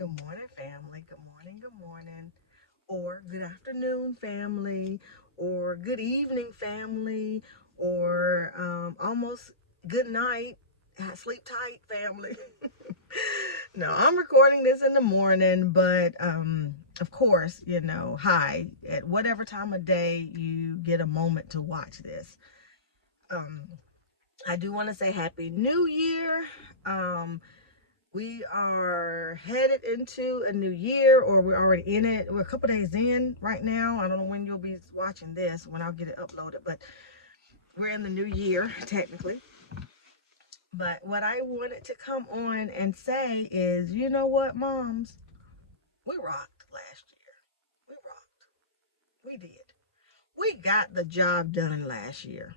Good morning, family. Good morning. Or good afternoon, family. Or good evening, family. Or almost good night. Sleep tight, family. No, I'm recording this in the morning, but of course, hi, at whatever time of day you get a moment to watch this. Um, I do want to say Happy New Year. Um, We are headed into a new year, or we're already in it. We're a couple days in right now. I don't know when you'll be watching this, when I'll get it uploaded, but we're in the new year, technically. But what I wanted to come on and say is, you know what, moms? We rocked last year. We rocked. We did. We got the job done last year.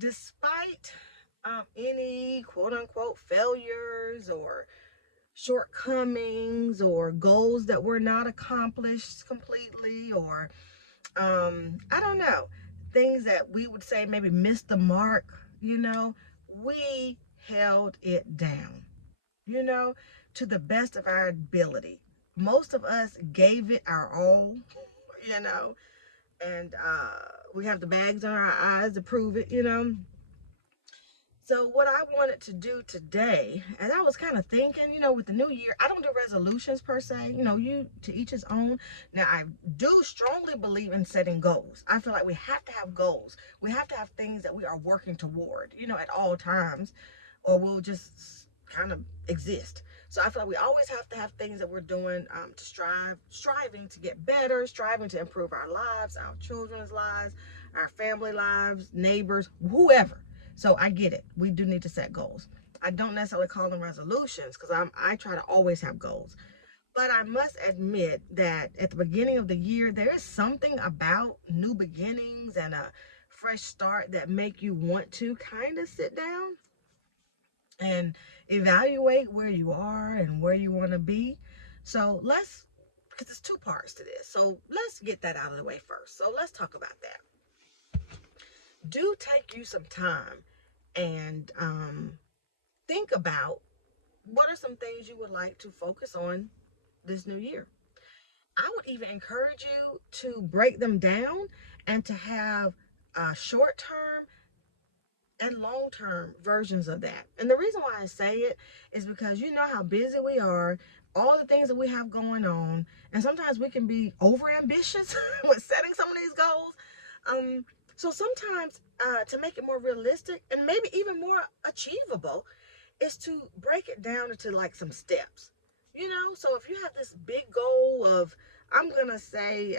Despite any quote unquote failures or shortcomings or goals that were not accomplished completely, or I don't know, things that we would say maybe missed the mark, we held it down, you know, to the best of our ability. Most of us gave it our all, you know, and we have the bags on our eyes to prove it. So what I wanted to do today, and I was kind of thinking, with the new year, I don't do resolutions per se, you to each his own. Now, I do strongly believe in setting goals. I feel like we have to have goals. We have to have things that we are working toward, at all times, or we'll just kind of exist. So I feel like we always have to have things that we're doing to striving to get better, striving to improve our lives, our children's lives, our family lives, neighbors, whoever. So I get it. We do need to set goals. I don't necessarily call them resolutions because I try to always have goals. But I must admit that at the beginning of the year, there is something about new beginnings and a fresh start that make you want to kind of sit down and evaluate where you are and where you want to be. So because there's two parts to this. So let's get that out of the way first. So let's talk about that. Do take you some time and think about what are some things you would like to focus on this new year. I would even encourage you to break them down and to have short term and long term versions of that. And the reason why I say it is because you know how busy we are, all the things that we have going on, and sometimes we can be over ambitious with setting some of these goals. So sometimes to make it more realistic and maybe even more achievable, is to break it down into like some steps. So if you have this big goal of, I'm gonna say,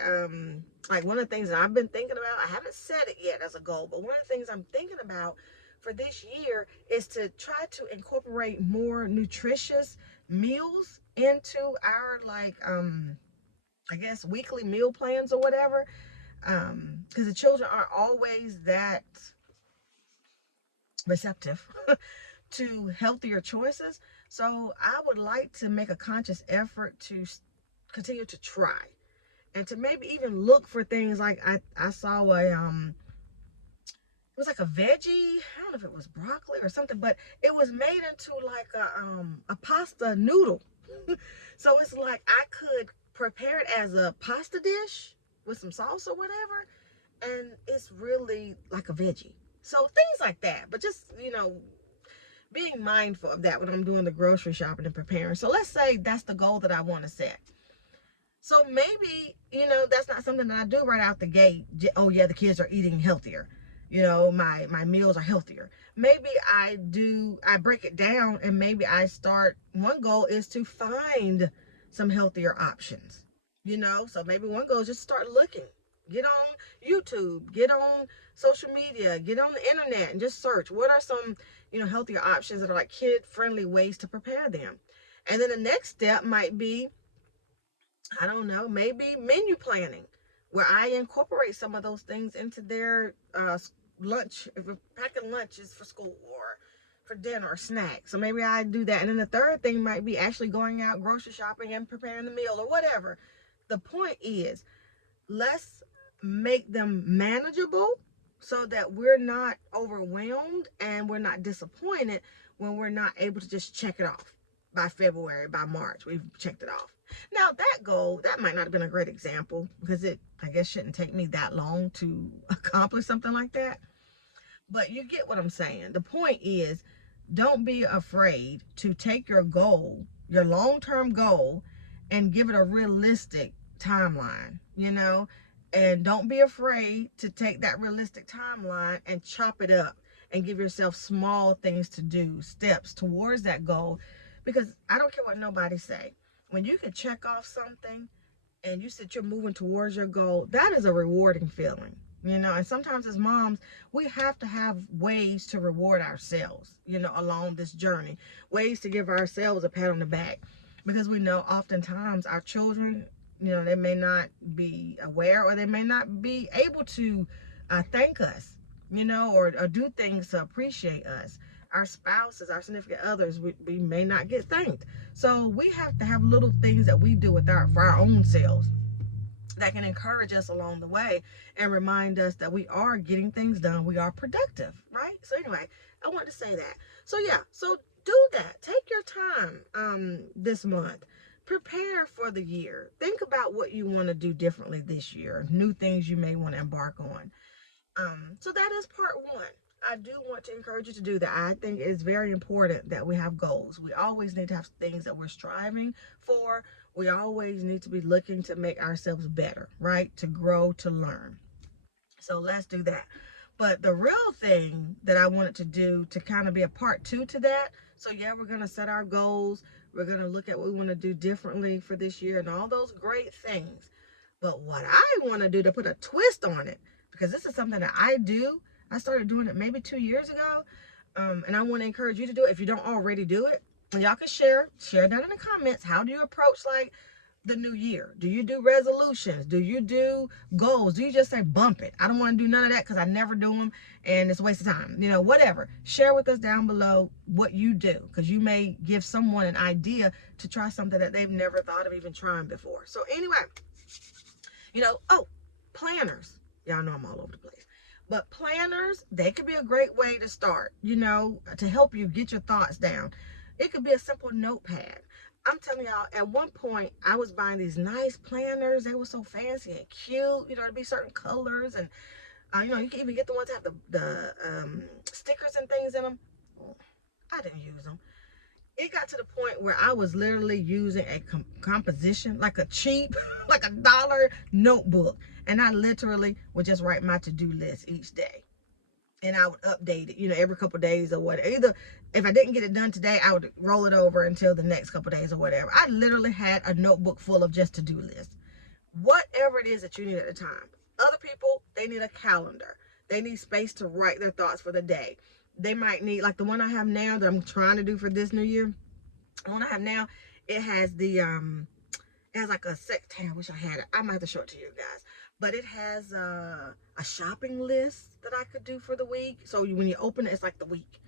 like one of the things that I've been thinking about, I haven't set it yet as a goal, but one of the things I'm thinking about for this year is to try to incorporate more nutritious meals into our, like, I guess weekly meal plans or whatever. Because the children aren't always that receptive to healthier choices. So I would like to make a conscious effort to continue to try and to maybe even look for things like I saw it was like a veggie. I don't know if it was broccoli or something, but it was made into like a pasta noodle. So it's like I could prepare it as a pasta dish with some sauce or whatever, and it's really like a veggie. So things like that, but just being mindful of that when I'm doing the grocery shopping and preparing. So let's say that's the goal that I want to set. So maybe, that's not something that I do right out the gate. Oh yeah, the kids are eating healthier. My meals are healthier. Maybe I break it down, and maybe one goal is to find some healthier options. So maybe one goal is just start looking. Get on YouTube, get on social media, get on the internet and just search what are some, healthier options that are like kid-friendly ways to prepare them. And then the next step might be, I don't know, maybe menu planning, where I incorporate some of those things into their lunch, if we're packing lunches for school or for dinner or snack. So maybe I do that. And then the third thing might be actually going out grocery shopping and preparing the meal or whatever. The point is, let's make them manageable so that we're not overwhelmed and we're not disappointed when we're not able to just check it off. by February, by March, we've checked it off. Now that goal, that might not have been a great example because it, I guess, shouldn't take me that long to accomplish something like that. But you get what I'm saying. The point is, don't be afraid to take your goal, your long-term goal, and give it a realistic timeline, and don't be afraid to take that realistic timeline and chop it up and give yourself small things to do, steps towards that goal. Because I don't care what nobody say. When you can check off something and you said you're moving towards your goal, that is a rewarding feeling. And sometimes as moms, we have to have ways to reward ourselves, along this journey, ways to give ourselves a pat on the back, because we know oftentimes our children, they may not be aware, or they may not be able to thank us, or do things to appreciate us. Our spouses, our significant others, we may not get thanked. So we have to have little things that we do for our own selves that can encourage us along the way and remind us that we are getting things done. We are productive, right? So anyway, I want to say that. So yeah, so do that. Take your time this month. Prepare for the year. Think about what you want to do differently this year, new things you may want to embark on. So that is part one. I do want to encourage you to do that. I think it's very important that we have goals. We always need to have things that we're striving for. We always need to be looking to make ourselves better, right? To grow, to learn. So let's do that. But the real thing that I wanted to do to kind of be a part two to that. So yeah, we're going to set our goals. We're going to look at what we want to do differently for this year and all those great things. But what I want to do to put a twist on it, because this is something that I do. I started doing it maybe 2 years ago. And I want to encourage you to do it if you don't already do it. And y'all can share that in the comments. How do you approach like the new year? Do you do resolutions? Do you do goals? Do you just say bump it? I don't want to do none of that because I never do them and it's a waste of time. Whatever. Share with us down below what you do, because you may give someone an idea to try something that they've never thought of even trying before. So anyway, planners. Y'all know I'm all over the place. But planners, they could be a great way to start, to help you get your thoughts down. It could be a simple notepad. I'm telling y'all, at one point, I was buying these nice planners. They were so fancy and cute. There'd be certain colors. And, you can even get the ones that have the stickers and things in them. I didn't use them. It got to the point where I was literally using a composition, like a cheap, like $1 notebook. And I literally would just write my to-do list each day. And I would update it, every couple of days or whatever. Either if I didn't get it done today, I would roll it over until the next couple of days or whatever. I literally had a notebook full of just to-do lists. Whatever it is that you need at the time. Other people, they need a calendar. They need space to write their thoughts for the day. They might need, like the one I have now that I'm trying to do for this new year. The one I have now, it has the, it has like a secretary. I wish I had it. I might have to show it to you guys. But it has a shopping list that I could do for the week. So when you open it, it's like the week.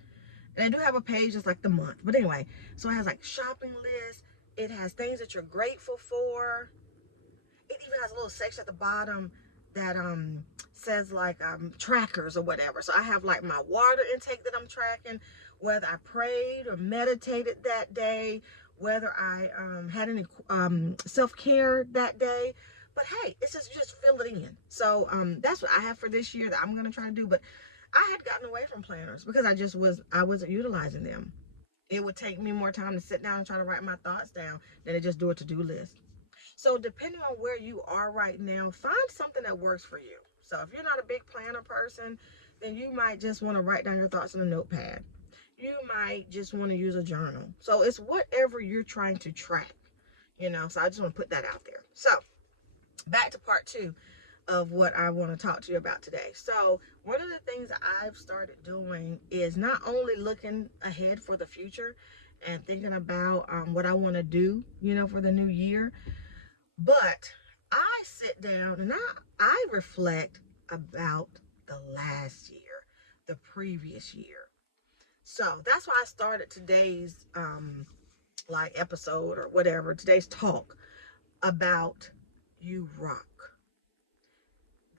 And I do have a page that's like the month. But anyway, so it has like shopping lists. It has things that you're grateful for. It even has a little section at the bottom that says like trackers or whatever. So I have like my water intake that I'm tracking, whether I prayed or meditated that day, whether I had any self-care that day. But hey, it's just fill it in. So that's what I have for this year that I'm going to try to do. But I had gotten away from planners because I wasn't utilizing them. It would take me more time to sit down and try to write my thoughts down than to just do a to-do list. So depending on where you are right now, find something that works for you. So if you're not a big planner person, then you might just want to write down your thoughts on a notepad. You might just want to use a journal. So it's whatever you're trying to track, So I just want to put that out there. So back to part two of what I want to talk to you about today. So one of the things that I've started doing is not only looking ahead for the future and thinking about what I want to do, for the new year, but I sit down and I reflect about the last year, the previous year. So that's why I started today's episode or whatever, today's talk about you rock.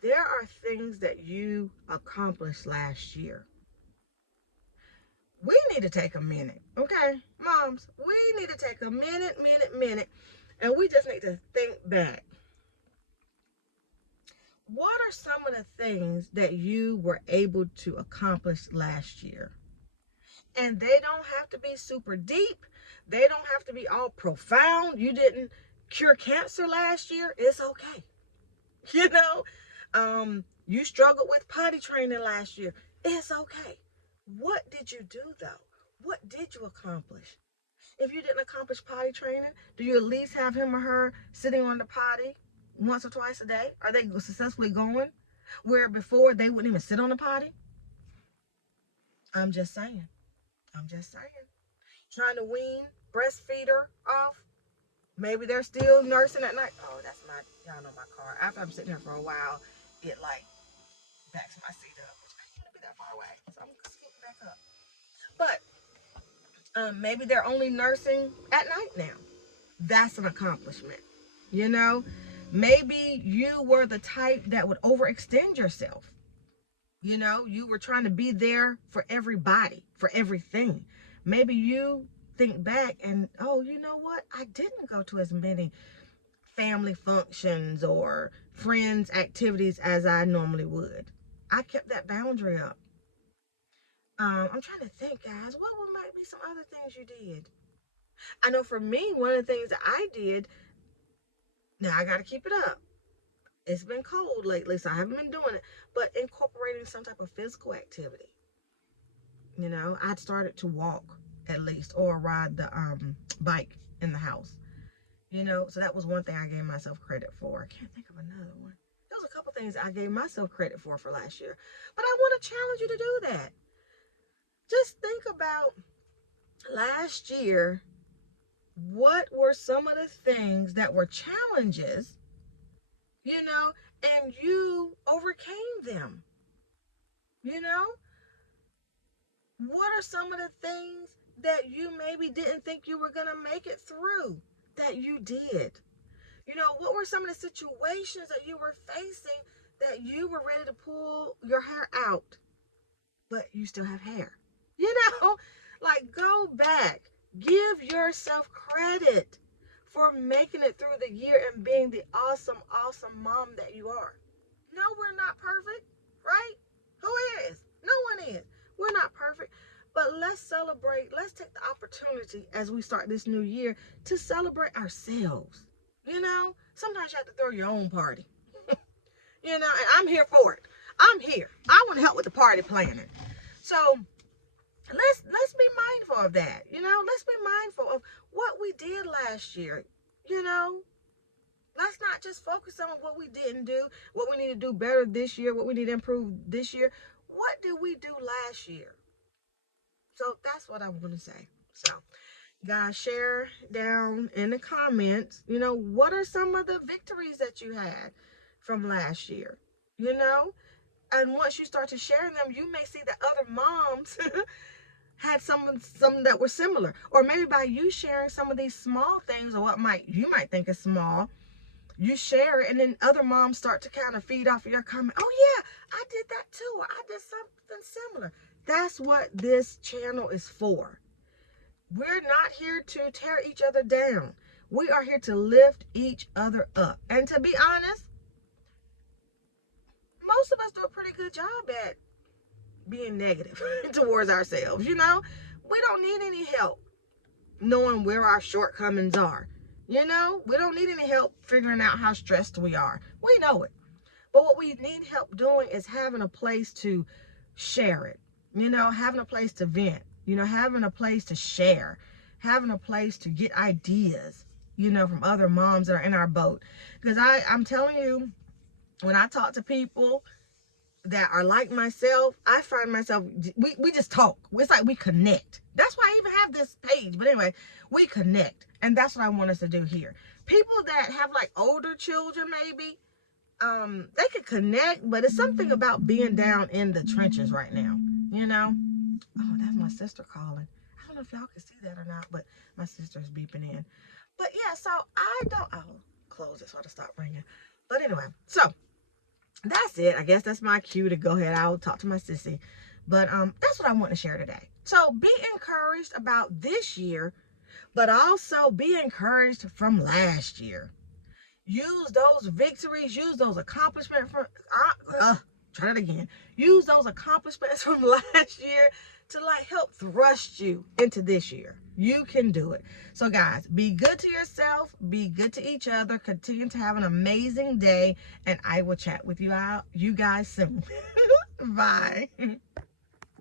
There are things that you accomplished last year. we need to take a minute, okay? Moms, we need to take a minute, and we just need to think back. What are some of the things that you were able to accomplish last year? And they don't have to be super deep. They don't have to be all profound. You didn't cure cancer last year. It's okay. You know, you struggled with potty training last year. It's okay. What did you do though? What did you accomplish? If you didn't accomplish potty training, do you at least have him or her sitting on the potty once or twice a day? Are they successfully going? Where before they wouldn't even sit on the potty? I'm just saying. I'm just saying. Trying to wean, breastfeed her off. Maybe they're still nursing at night. Oh, that's my, y'all know my car. After I'm sitting here for a while, it like backs my seat up, which I don't want to be that far away. So I'm scooting back up. But maybe they're only nursing at night now. That's an accomplishment. You know, maybe you were the type that would overextend yourself. You know, you were trying to be there for everybody, for everything. Maybe you think back and, oh, you know what? I didn't go to as many family functions or friends activities as I normally would. I kept that boundary up. I'm trying to think, guys, what might be some other things you did? I know for me, one of the things that I did, now I got to keep it up. It's been cold lately, so I haven't been doing it, but incorporating some type of physical activity. You know, I'd started to walk at least or ride the bike in the house. You know, so that was one thing I gave myself credit for. I can't think of another one. There was a couple things I gave myself credit for last year, but I want to challenge you to do that. Just think about last year. What were some of the things that were challenges, you know, and you overcame them? You know, what are some of the things that you maybe didn't think you were going to make it through that you did? You know, what were some of the situations that you were facing that you were ready to pull your hair out, but you still have hair? You know, like go back, give yourself credit for making it through the year and being the awesome, awesome mom that you are. No, we're not perfect, right? Who is? No one is. We're not perfect. But let's celebrate. Let's take the opportunity as we start this new year to celebrate ourselves. You know, sometimes you have to throw your own party. You know, and I'm here for it. I'm here. I want to help with the party planning. So let's be mindful of that. You know, let's be mindful of what we did last year. You know, let's not just focus on what we didn't do, what we need to do better this year, what we need to improve this year. What did we do last year? So that's what I'm going to say. So, guys, share down in the comments, you know, what are some of the victories that you had from last year? You know, and once you start to share them, you may see that other moms had some that were similar, or maybe by you sharing some of these small things, or what you might think is small, you share it, and then other moms start to kind of feed off of your comment. Oh yeah, I did that too, or I did something similar. That's what this channel is for. We're not here to tear each other down. We are here to lift each other up. And to be honest, most of us do a pretty good job at being negative towards ourselves. You know, we don't need any help knowing where our shortcomings are. You know, we don't need any help figuring out how stressed we are. We know it. But what we need help doing is having a place to share it. You know, having a place to vent. You know, having a place to share. Having a place to get ideas, you know, from other moms that are in our boat. Because I'm telling you, when I talk to people that are like myself, I find myself, we just talk. It's like we connect. That's why I even have this page. But anyway, we connect. And that's what I want us to do here. People that have like older children maybe, they could connect, but it's something about being down in the trenches right now, you know? Oh, that's my sister calling. I don't know if y'all can see that or not, but my sister's beeping in. But yeah, so I'll close it so it'll stop ringing. But anyway, so that's it. I guess that's my cue to go ahead. I'll talk to my sissy. But that's what I want to share today. So be encouraged about this year, but also be encouraged from last year. Use those victories, use those accomplishments from try it again. Use those accomplishments from last year to like help thrust you into this year. You can do it. So guys, be good to yourself, be good to each other, continue to have an amazing day, and I will chat with you guys soon. Bye.